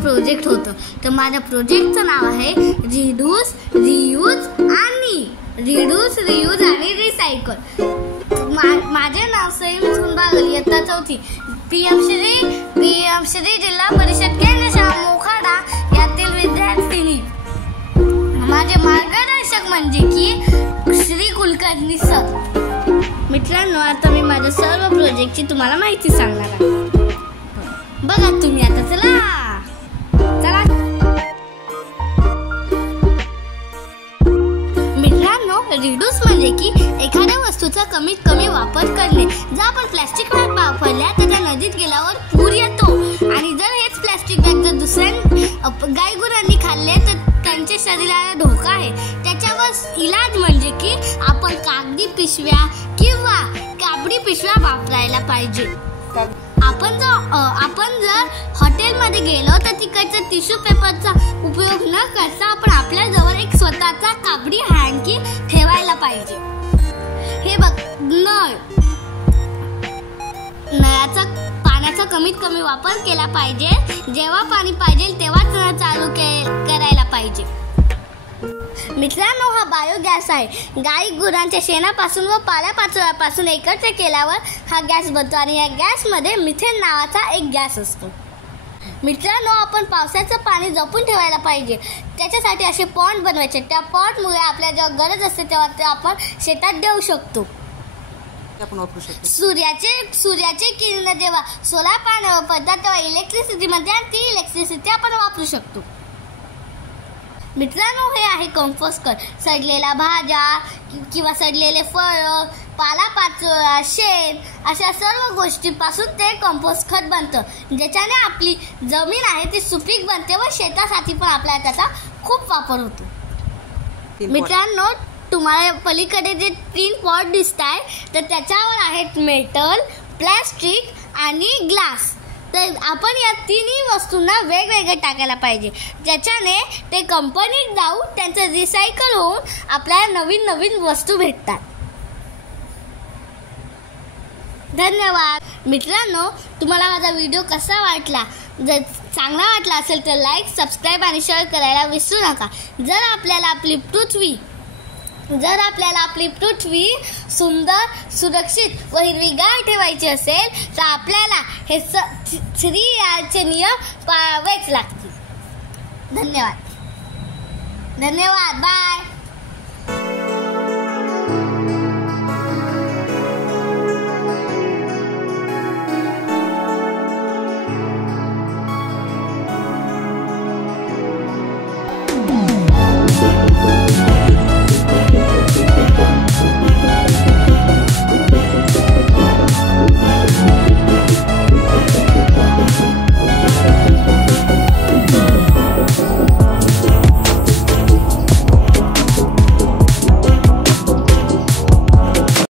Project होतं. तर माझ्या प्रोजेक्टचं नाव आहे रिड्यूस रियूज आणि रिसायकल. माझे नाव सई बागल, इयत्ता 4थी, पीएम श्री जिल्हा परिषद केंद्र मोखाडा यातील विद्यार्थिनी. माझे मार्गदर्शक म्हणजे की श्री कुलकर्णी सर. मित्रांनो, आता मी माझ्या सर्व प्रोजेक्टची तुम्हाला माहिती सांगणार आहे. बघा तुम्ही आता. चला मित्रांनो, रिड्यूस म्हणजे की एखाद्या वस्तूचा कमीत कमी वापर करणे. जर आपण प्लॅस्टिक बॅग वापरल्या तर त्या नदीत गेल्यावर पूर येतो, आणि जर हेच प्लॅस्टिक बॅग जर दुसऱ्या गायगुरांनी खाल्ले तर त्यांच्या शरीराला धोका आहे. त्याच्यावर इलाज म्हणजे की आपण कागदी पिशव्या किंवा कापडी पिशव्या वापरायला पाहिजे. आपण जर हॉटेलमध्ये गेलो तर तिकडच्या टिश्यू पेपरचा उपयोग न करता आपण आपल्या जवळ एक स्वतःचा कापडी हँकी ठेवायला पाहिजे. हे बघ, नळाचा पाण्याचा कमीत कमी वापर केला पाहिजे. जेव्हा पाणी पाहिजे तेव्हाच नळ चालू करायला पाहिजे. मित्रांनो, हा बायोगॅस आहे. गाई गुरांच्या शेणापासून व पाल्यापाचोळ्यापासून एकत्र केल्यावर हा गॅस बनतो, आणि या गॅसमध्ये मिथेन नावाचा एक गॅस असतो. मित्रांनो, आपण पावसाचं पाणी जपून ठेवायला पाहिजे. त्याच्यासाठी असे पॉट बनवायचे. त्या पॉटमुळे आपल्या जेव्हा गरज असते तेव्हा ते आपण शेतात देऊ शकतो. सूर्याचे किरण जेव्हा सोलार पॅनल पडतात तेव्हा इलेक्ट्रिसिटी मध्ये, आणि ती इलेक्ट्रिसिटी आपण वापरू शकतो. मित्रांनो, हे आहे कंपोस्ट खत. सडलेल्या भाज्या किंवा सडलेले फळ, पालापाचोळा, शेण अशा सर्व गोष्टींपासून ते कंपोस्ट खत बनतं, ज्याच्याने आपली जमीन आहे ती सुपीक बनते व शेतासाठी पण आपल्याला त्याचा खूप वापर होतो. मित्रांनो, तुम्हाला पलीकडे जे 3 पॉट दिसत आहे तर त्याच्यावर आहेत मेटल, प्लॅस्टिक आणि ग्लास. तर आपण या तिन्ही वस्तूंना वेगवेगळे टाकायला पाहिजे, ज्याच्याने ते कंपनीत जाऊन त्यांचं रिसायकल होऊन आपल्याला नवीन नवीन वस्तू भेटतात. धन्यवाद. मित्रांनो, तुम्हाला माझा व्हिडिओ कसा वाटला? जर चांगला वाटला असेल तर लाईक, सबस्क्राईब आणि शेअर करायला विसरू नका. जर आपल्याला आपली पृथ्वी सुंदर, सुरक्षित व हिरवीगार ठेवायची असेल तर आपल्याला हे 3Rचे नियम पाळावेच लागतील. धन्यवाद. बाय.